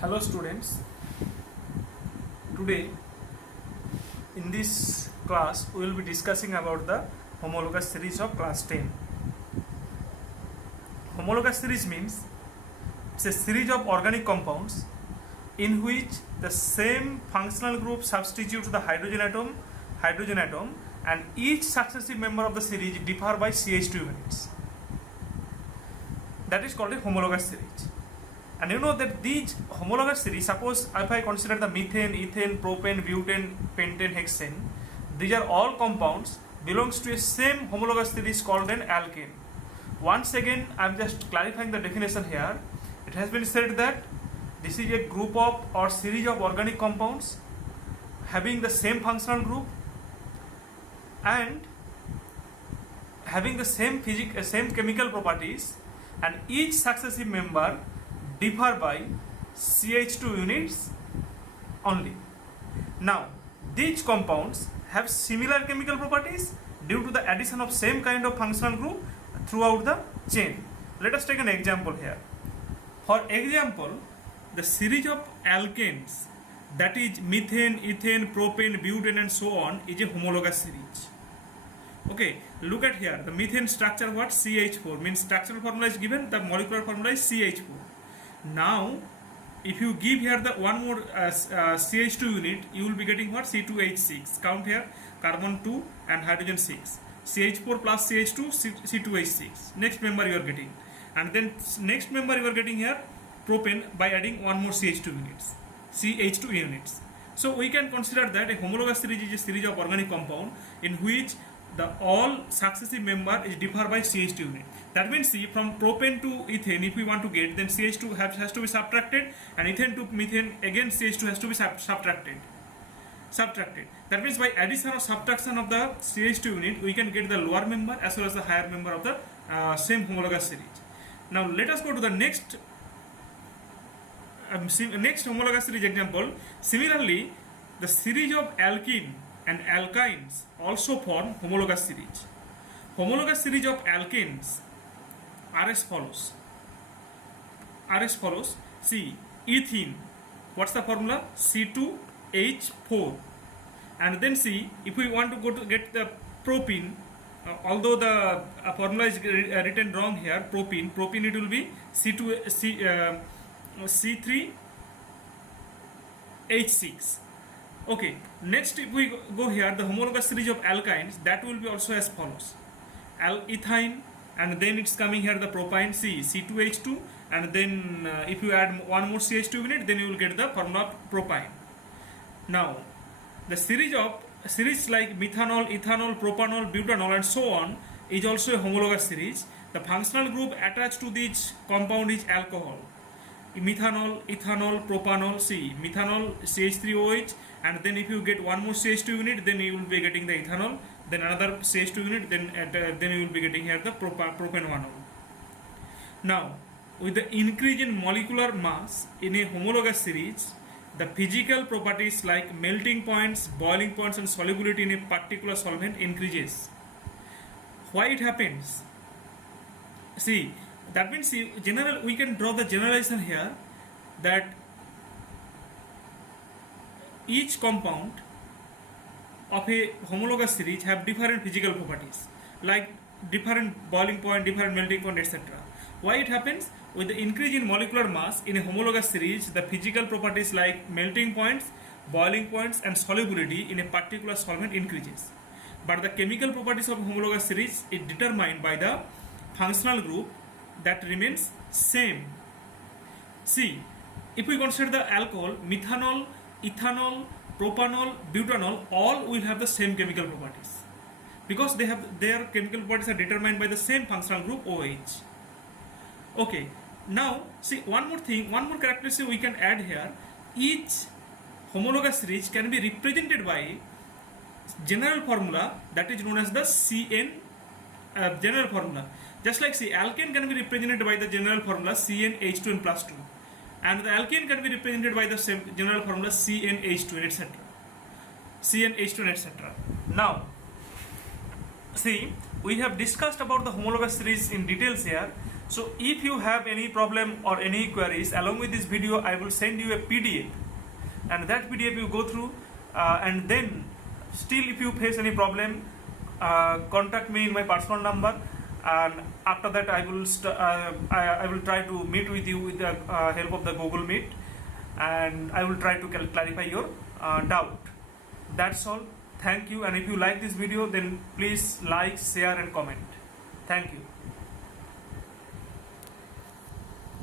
Hello students, today in this class we will be discussing about the homologous series of class 10. Homologous series means it's a series of organic compounds in which the same functional group substitutes the hydrogen atom and each successive member of the series differ by CH2 units. That is called a homologous series. And you know that these homologous series, suppose if I consider the methane, ethane, propane, butane, pentane, hexane, these are all compounds belongs to a same homologous series called an alkane. Once again, I am just clarifying the definition here. It has been said that this is a group of or series of organic compounds having the same functional group and having the same chemical properties, and each successive member differ by CH2 units only. Now, these compounds have similar chemical properties due to the addition of same kind of functional group throughout the chain. Let us take an example here. For example, the series of alkanes, that is methane, ethane, propane, butane and so on, is a homologous series. Okay, look at here. The methane structure what? CH4 means structural formula is given, the molecular formula is CH4. Now, if you give here the one more CH2 unit, you will be getting what? C2H6. Count here, carbon 2 and hydrogen 6. CH4 plus CH2, C2H6. Next member you are getting. And then next member you are getting here, propane, by adding one more CH2 units. CH2 units. So we can consider that a homologous series is a series of organic compound in which the all successive member is differ by CH2 unit. That means see, from propane to ethane, if we want to get, then CH2 has to be subtracted, and ethane to methane, again CH2 has to be subtracted. That means by addition or subtraction of the CH2 unit, we can get the lower member as well as the higher member of the same homologous series. Now let us go to the next homologous series example. Similarly, the series of alkene and alkynes also form homologous series. Homologous series of alkanes are as follows. See, ethene, what's the formula? C2H4. And then see, if we want to go to get the propene, although the formula is written wrong here, propene it will be C3H6. Okay, next if we go here, the homologous series of alkynes, that will be also as follows. Ethyne, and then it's coming here the propyne, C2H2, and then if you add one more CH2 unit, then you will get the formula of propyne. Now, the series like methanol, ethanol, propanol, butanol and so on is also a homologous series. The functional group attached to this compound is alcohol. Methanol, ethanol, propanol, methanol, CH3OH, and then if you get one more CH2 unit, then you will be getting the ethanol, then another CH2 unit, then you will be getting here the propanol. Now, with the increase in molecular mass in a homologous series, the physical properties like melting points, boiling points and solubility in a particular solvent increases. Why it happens? See, that means we can draw the generalization here that each compound of a homologous series have different physical properties like different boiling point, different melting point, etc. Why it happens? With the increase in molecular mass in a homologous series, the physical properties like melting points, boiling points and solubility in a particular solvent increases. But the chemical properties of homologous series is determined by the functional group that remains same. See, if we consider the alcohol, methanol, ethanol, propanol, butanol, all will have the same chemical properties because their chemical properties are determined by the same functional group OH. Okay, now see one more characteristic we can add here. Each homologous series can be represented by general formula that is known as the CN general formula. Just like see, alkane can be represented by the general formula CnH2n plus 2, and the alkane can be represented by the same general formula CnH2n, etc. CnH2n, etc. Now, see, we have discussed about the homologous series in details here. So if you have any problem or any queries, along with this video I will send you a PDF, and that PDF you go through, and then still if you face any problem, contact me in my personal number, and after that I will try to meet with you with the help of the Google Meet, and I will try to clarify your doubt. That's all. Thank you. And if you like this video, then please like, share and comment. Thank you.